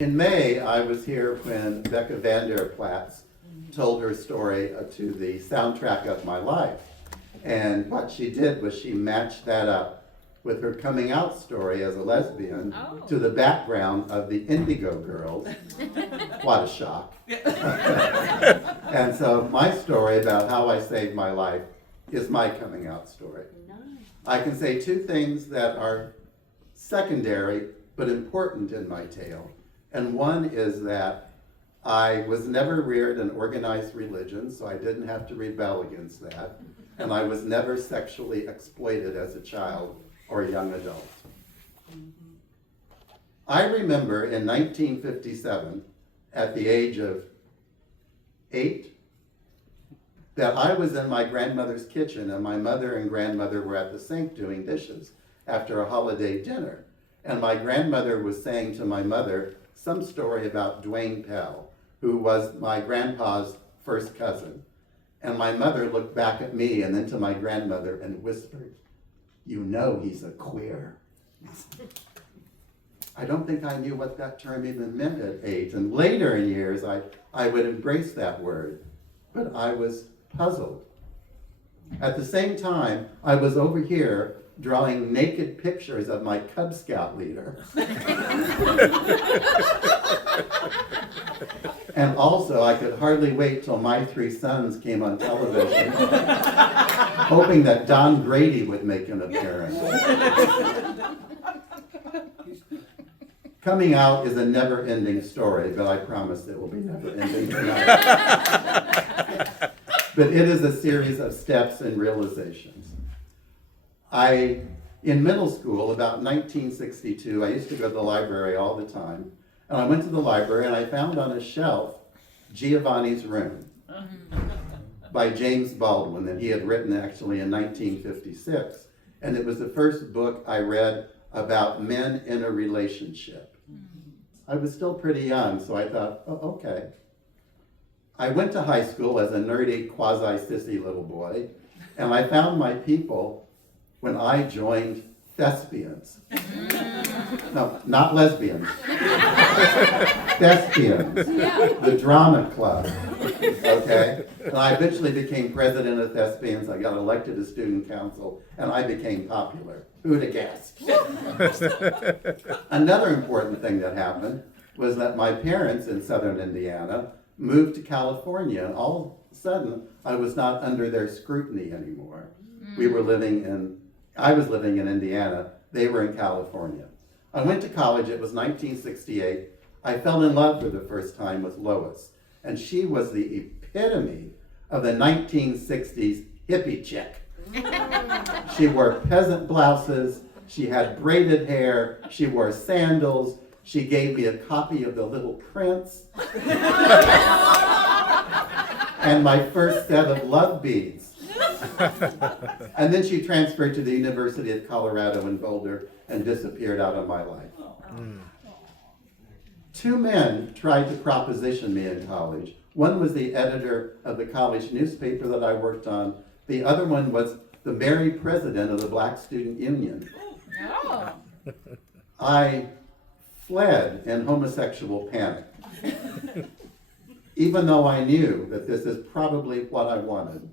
In May, I was here when Becca van der Plaats told her story to the soundtrack of my life. And what she did was she matched that up with her coming out story as a lesbian to the background of the Indigo Girls. What a shock. And so my story about how I saved my life is my coming out story. I can say two things that are secondary but important in my tale. And one is that I was never reared in organized religion, so I didn't have to rebel against that. And I was never sexually exploited as a child or a young adult. I remember in 1957, at the age of 8, that I was in my grandmother's kitchen and my mother and grandmother were at the sink doing dishes after a holiday dinner. And my grandmother was saying to my mother some story about Dwayne Pell, who was my grandpa's first cousin. And my mother looked back at me and then to my grandmother and whispered, "You know he's a queer." I don't think I knew what that term even meant at 8. And later in years, I would embrace that word, but I was puzzled. At the same time, I was over here drawing naked pictures of my Cub Scout leader. And also, I could hardly wait till My Three Sons came on television, hoping that Don Grady would make an appearance. Coming out is a never-ending story, but I promise it will be never-ending tonight. But it is a series of steps and realizations. In middle school, about 1962, I used to go to the library all the time. And I went to the library and I found on a shelf Giovanni's Room by James Baldwin that he had written actually in 1956. And it was the first book I read about men in a relationship. I was still pretty young, so I thought, oh, okay. I went to high school as a nerdy, quasi-sissy little boy, and I found my people when I joined thespians. No, not lesbians. Thespians, the drama club, okay? And I eventually became president of thespians. I got elected to student council, and I became popular. Who'd have guessed? Another important thing that happened was that my parents in southern Indiana moved to California, and all of a sudden, I was not under their scrutiny anymore. I was living in Indiana, they were in California. I went to college, it was 1968. I fell in love for the first time with Lois, and she was the epitome of the 1960s hippie chick. She wore peasant blouses, she had braided hair, she wore sandals, she gave me a copy of The Little Prince, and my first set of love beads. And then she transferred to the University of Colorado in Boulder and disappeared out of my life. Two men tried to proposition me in college. One was the editor of the college newspaper that I worked on. The other one was the married president of the Black Student Union. I fled in homosexual panic, even though I knew that this is probably what I wanted.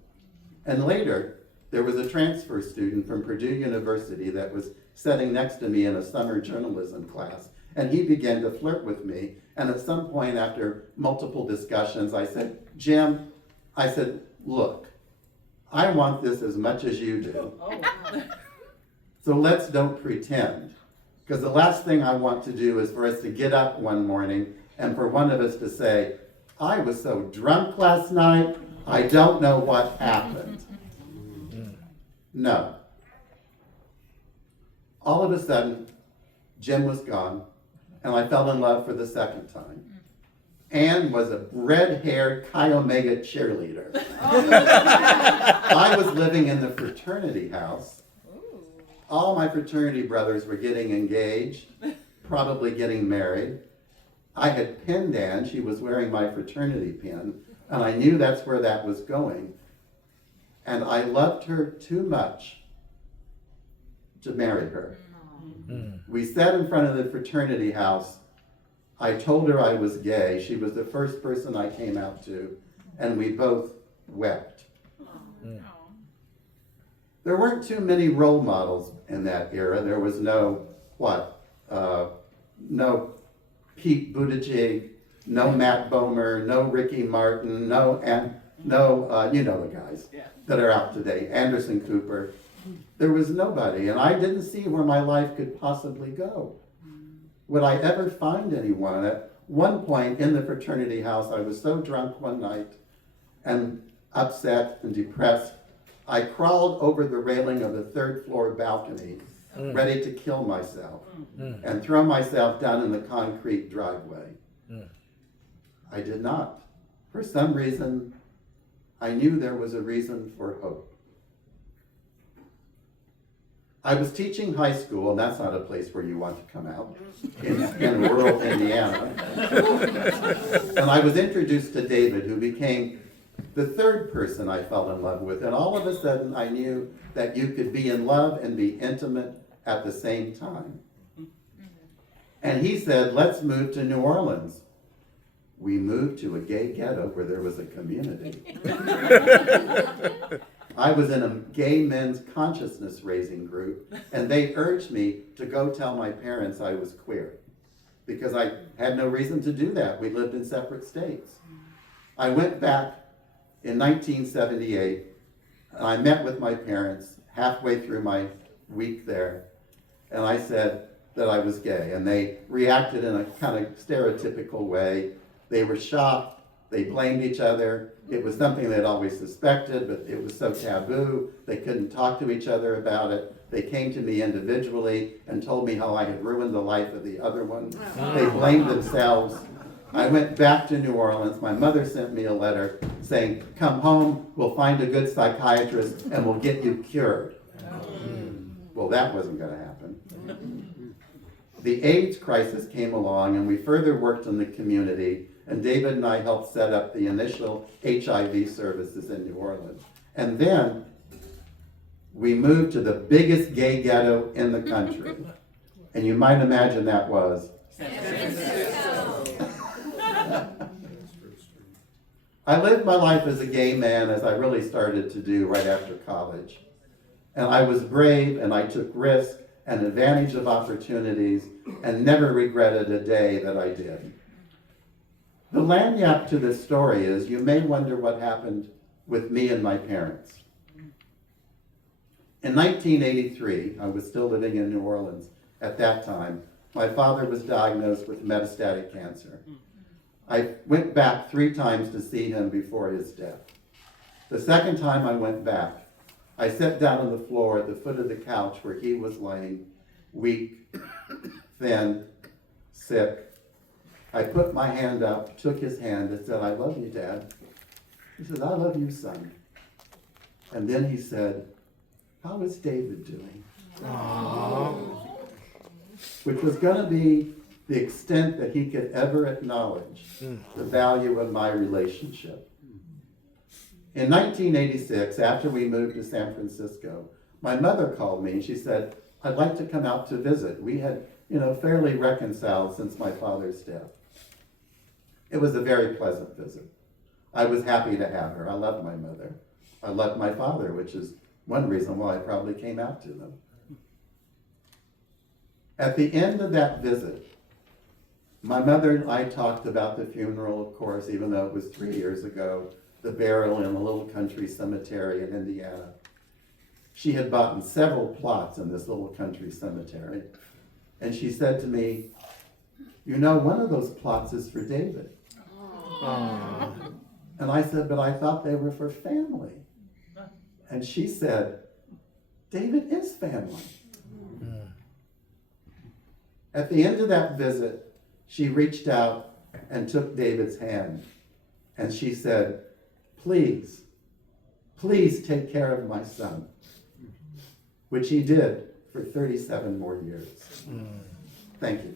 And later, there was a transfer student from Purdue University that was sitting next to me in a summer journalism class, and he began to flirt with me. And at some point after multiple discussions, I said, "Jim," I said, "look, I want this as much as you do. So let's don't pretend. Because the last thing I want to do is for us to get up one morning and for one of us to say, 'I was so drunk last night, I don't know what happened.'" No. All of a sudden, Jim was gone, and I fell in love for the second time. Anne was a red-haired Chi Omega cheerleader. I was living in the fraternity house. All my fraternity brothers were getting engaged, probably getting married. I had pinned Anne, she was wearing my fraternity pin, and I knew that's where that was going. And I loved her too much to marry her. We sat in front of the fraternity house I told her I was gay. She was the first person I came out to, and we both wept. There weren't too many role models in that era. There was no Pete Buttigieg, no Matt Bomer, no Ricky Martin, you know the guys that are out today, Anderson Cooper. There was nobody, and I didn't see where my life could possibly go. Would I ever find anyone? At one point in the fraternity house, I was so drunk one night and upset and depressed, I crawled over the railing of the third floor balcony, ready to kill myself and throw myself down in the concrete driveway. I did not. For some reason, I knew there was a reason for hope. I was teaching high school, and that's not a place where you want to come out, in rural Indiana. And I was introduced to David, who became the third person I fell in love with. And all of a sudden, I knew that you could be in love and be intimate at the same time. And he said, let's move to New Orleans. We moved to a gay ghetto where there was a community. I was in a gay men's consciousness raising group, and they urged me to go tell my parents I was queer, because I had no reason to do that. We lived in separate states. I went back in 1978, and I met with my parents halfway through my week there, and I said that I was gay, and they reacted in a kind of stereotypical way. They were shocked. They blamed each other. It was something they'd always suspected, but it was so taboo. They couldn't talk to each other about it. They came to me individually and told me how I had ruined the life of the other one. They blamed themselves. I went back to New Orleans. My mother sent me a letter saying, come home, we'll find a good psychiatrist, and we'll get you cured. Well, that wasn't going to happen. The AIDS crisis came along, and we further worked in the community, and David and I helped set up the initial HIV services in New Orleans. And then we moved to the biggest gay ghetto in the country. And you might imagine that was San Francisco. I lived my life as a gay man, as I really started to do right after college. And I was brave, and I took risks and advantage of opportunities, and never regretted a day that I did. The lagniappe to this story is, you may wonder what happened with me and my parents. In 1983, I was still living in New Orleans at that time. My father was diagnosed with metastatic cancer. I went back 3 times to see him before his death. The second time I went back, I sat down on the floor at the foot of the couch where he was laying, weak, thin, sick. I put my hand up, took his hand, and said, I love you, Dad. He said, I love you, son. And then he said, how is David doing? Aww. Which was going to be the extent that he could ever acknowledge the value of my relationship. In 1986, after we moved to San Francisco, my mother called me and she said, I'd like to come out to visit. We had, fairly reconciled since my father's death. It was a very pleasant visit. I was happy to have her. I loved my mother. I loved my father, which is one reason why I probably came out to them. At the end of that visit, my mother and I talked about the funeral, of course, even though it was 3 years ago, the burial in a little country cemetery in Indiana. She had bought several plots in this little country cemetery. And she said to me, one of those plots is for David. Aww. And I said, but I thought they were for family. And she said, David is family. At the end of that visit, she reached out and took David's hand. And she said, please take care of my son. Which he did for 37 more years. Thank you.